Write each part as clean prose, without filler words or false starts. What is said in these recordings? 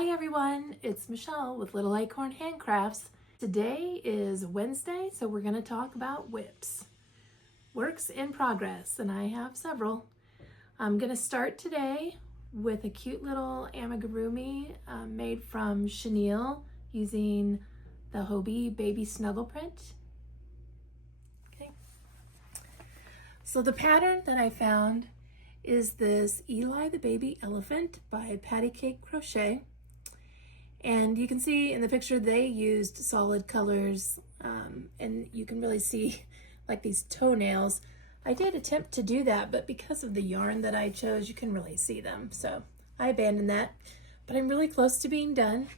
Hi everyone, it's Michelle with Little Acorn Handcrafts. Today is Wednesday, so we're going to talk about WIPs. Works in progress, and I have several. I'm going to start today with a cute little amigurumi made from chenille using the Hobie Baby Snuggle print. Okay. So the pattern that I found is this Eli the Baby Elephant by Patty Cake Crochet. And you can see in the picture they used solid colors, and you can really see like these toenails. I did attempt to do that, but because of the yarn that I chose, you can really see them. So I abandoned that, but I'm really close to being done.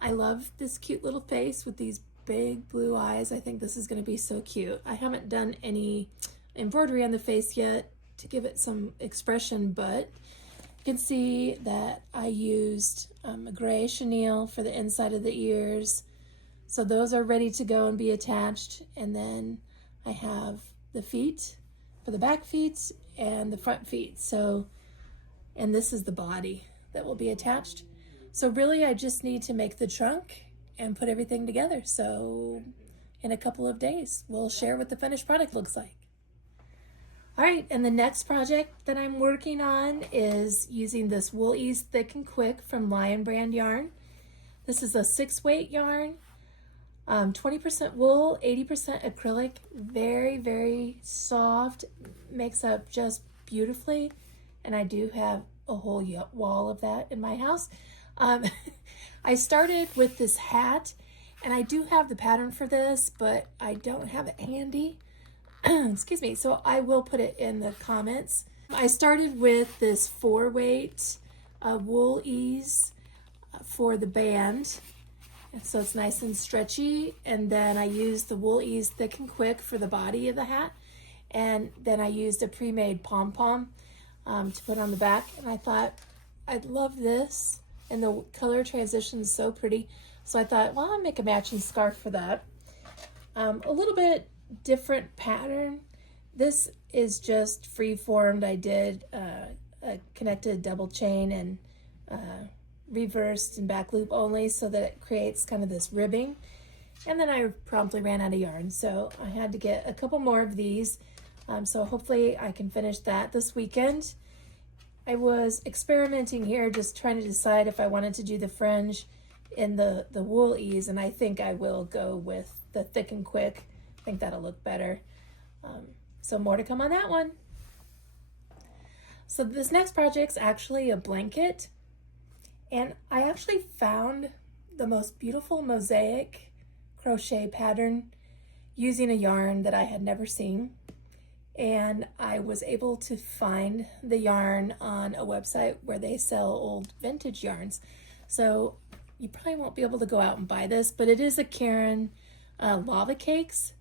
I love this cute little face with these big blue eyes. I think this is going to be so cute. I haven't done any embroidery on the face yet to give it some expression, but you can see that I used a gray chenille for the inside of the ears. So those are ready to go and be attached. And then I have the feet for the back feet and the front feet. So, and this is the body that will be attached. So really I just need to make the trunk and put everything together. So in a couple of days, we'll share what the finished product looks like. All right, and the next project that I'm working on is using this Wool Ease Thick and Quick from Lion Brand yarn. This is a 6-weight yarn, 20% wool, 80% acrylic, very, very soft, makes up just beautifully, and I do have a whole wall of that in my house. I started with this hat, and I do have the pattern for this, but I don't have it handy. Excuse me, so I will put it in the comments. I started with this 4-weight Wool Ease for the band, and so it's nice and stretchy, and then I used the Wool Ease Thick and Quick for the body of the hat, and then I used a pre-made pom-pom to put on the back, and I thought I'd love this, and the color transition is so pretty, so I thought, well, I'll make a matching scarf for that. A little bit different pattern. This is just free formed. I did a connected double chain and reversed and back loop only so that it creates kind of this ribbing, and then I promptly ran out of yarn, so I had to get a couple more of these, so hopefully I can finish that this weekend. I was experimenting here, just trying to decide if I wanted to do the fringe in the Wool Ease, and I think I will go with the Thick and Quick. I think that'll look better. So more to come on that one. So this next project's actually a blanket, and I actually found the most beautiful mosaic crochet pattern using a yarn that I had never seen, and I was able to find the yarn on a website where they sell old vintage yarns. So you probably won't be able to go out and buy this, but it is a Karen Lava Cakes,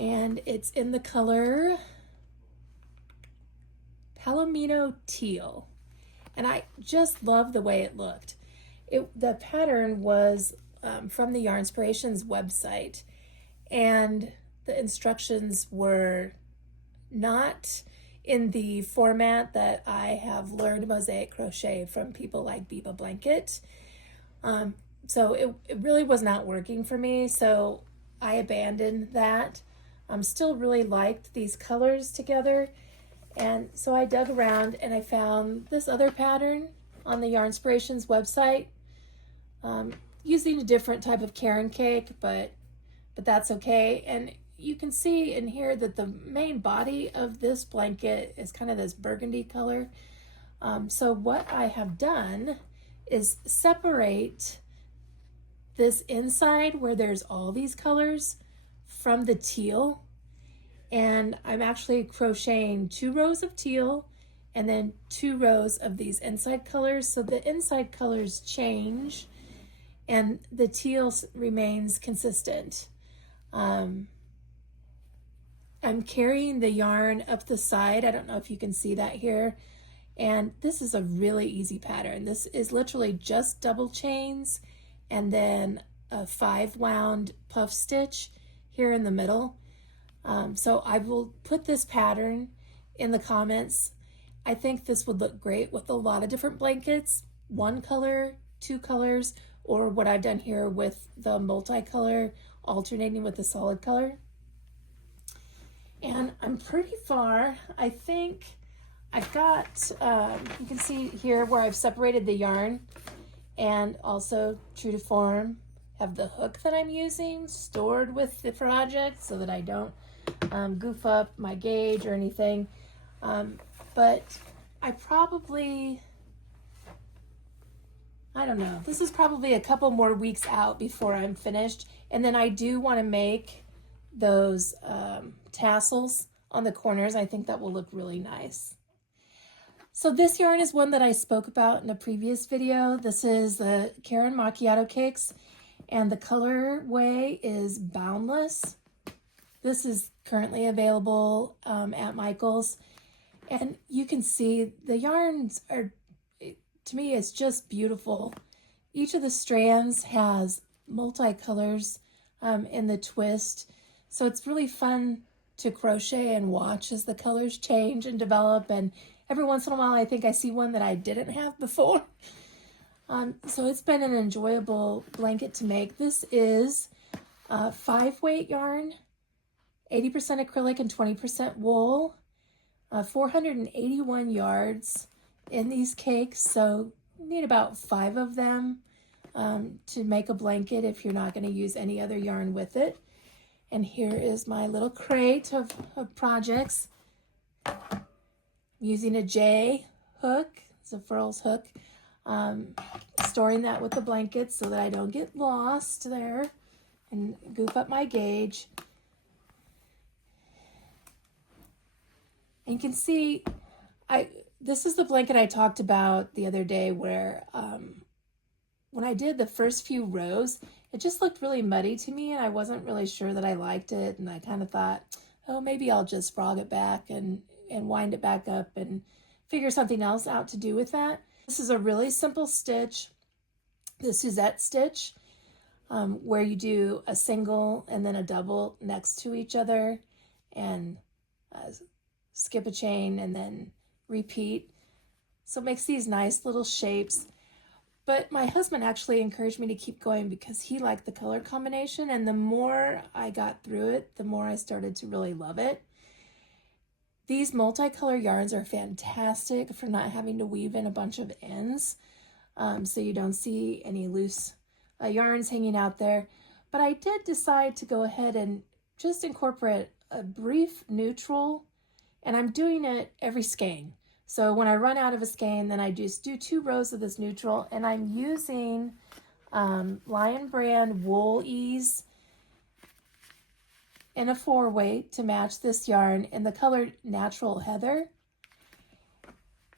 and it's in the color Palomino Teal, and I just love the way it looked. The pattern was from the Yarnspirations website, and the instructions were not in the format that I have learned mosaic crochet from people like Biba Blanket. So it really was not working for me, so I abandoned that. Still really liked these colors together, and so I dug around and I found this other pattern on the Yarnspirations website, using a different type of Karen cake, but that's okay. And you can see in here that the main body of this blanket is kind of this burgundy color. So what I have done is separate this inside where there's all these colors from the teal, and I'm actually crocheting 2 rows of teal and then 2 rows of these inside colors, so the inside colors change and the teal remains consistent. I'm carrying the yarn up the side. I don't know if you can see that here, and this is a really easy pattern. This is literally just double chains and then a 5 wound puff stitch here in the middle. So I will put this pattern in the comments. I think this would look great with a lot of different blankets. One color two colors, or what I've done here with the multicolor alternating with the solid color. And I'm pretty far. I think I've got, you can see here where I've separated the yarn, and also true to form, have the hook that I'm using stored with the project so that I don't goof up my gauge or anything. But I don't know. This is probably a couple more weeks out before I'm finished. And then I do want to make those tassels on the corners. I think that will look really nice. So this yarn is one that I spoke about in a previous video. This is the Karen Macchiato Cakes, and the colorway is Boundless. This is currently available at Michael's. And you can see the yarns are, to me, it's just beautiful. Each of the strands has multicolors in the twist. So it's really fun to crochet and watch as the colors change and develop. And every once in a while, I think I see one that I didn't have before. So it's been an enjoyable blanket to make. This is 5-weight yarn, 80% acrylic and 20% wool, 481 yards in these cakes. So you need about 5 of them to make a blanket if you're not going to use any other yarn with it. And here is my little crate of projects. I'm using a J hook, it's a Furls hook, storing that with the blankets so that I don't get lost there and goof up my gauge. And you can see, this is the blanket I talked about the other day where when I did the first few rows, it just looked really muddy to me, and I wasn't really sure that I liked it, and I kind of thought, oh, maybe I'll just frog it back and wind it back up and figure something else out to do with that. This is a really simple stitch, the Suzette stitch, where you do a single and then a double next to each other and skip a chain and then repeat. So it makes these nice little shapes. But my husband actually encouraged me to keep going because he liked the color combination, and the more I got through it, the more I started to really love it. These multicolor yarns are fantastic for not having to weave in a bunch of ends, so you don't see any loose yarns hanging out there. But I did decide to go ahead and just incorporate a brief neutral, and I'm doing it every skein. So when I run out of a skein, then I just do 2 rows of this neutral, and I'm using Lion Brand Wool Ease in a 4-weight to match this yarn in the color Natural Heather.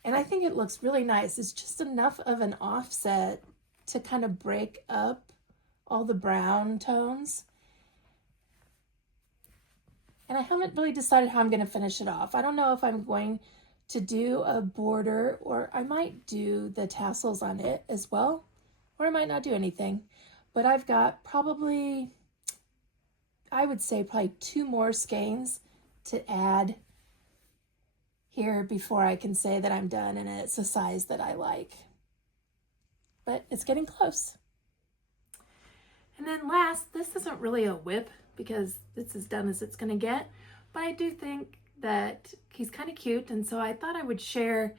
And I think it looks really nice. It's just enough of an offset to kind of break up all the brown tones. And I haven't really decided how I'm going to finish it off. I don't know if I'm going to do a border, or I might do the tassels on it as well, or I might not do anything. But I've got probably, I would say probably 2 more skeins to add here before I can say that I'm done and it's a size that I like. But it's getting close. And then last, this isn't really a WIP because it's as done as it's going to get, but I do think that he's kind of cute, and so I thought I would share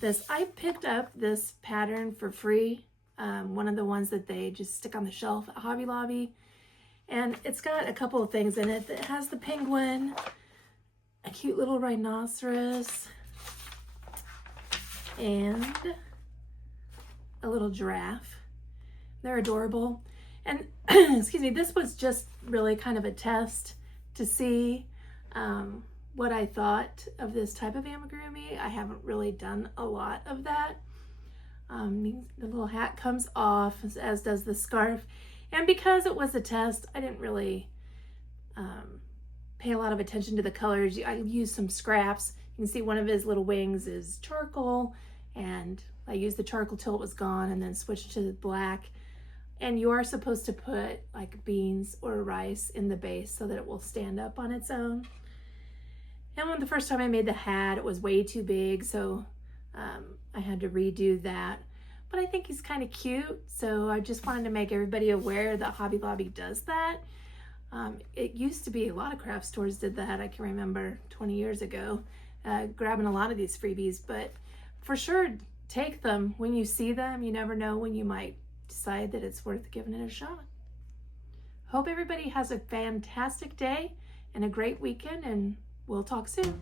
this. I picked up this pattern for free, one of the ones that they just stick on the shelf at Hobby Lobby, and it's got a couple of things in it. It has the penguin, a cute little rhinoceros, and a little giraffe. They're adorable. And excuse me, this was just really kind of a test to see what I thought of this type of amigurumi. I haven't really done a lot of that. The little hat comes off, as does the scarf. And because it was a test, I didn't really pay a lot of attention to the colors. I used some scraps. You can see one of his little wings is charcoal, and I used the charcoal till it was gone and then switched to black. And you are supposed to put like beans or rice in the base so that it will stand up on its own. And when the first time I made the hat, it was way too big, so I had to redo that. but I think he's kind of cute. So I just wanted to make everybody aware that Hobby Lobby does that. It used to be a lot of craft stores did that. I can remember 20 years ago, grabbing a lot of these freebies, but for sure, take them when you see them. You never know when you might decide that it's worth giving it a shot. Hope everybody has a fantastic day and a great weekend, and we'll talk soon.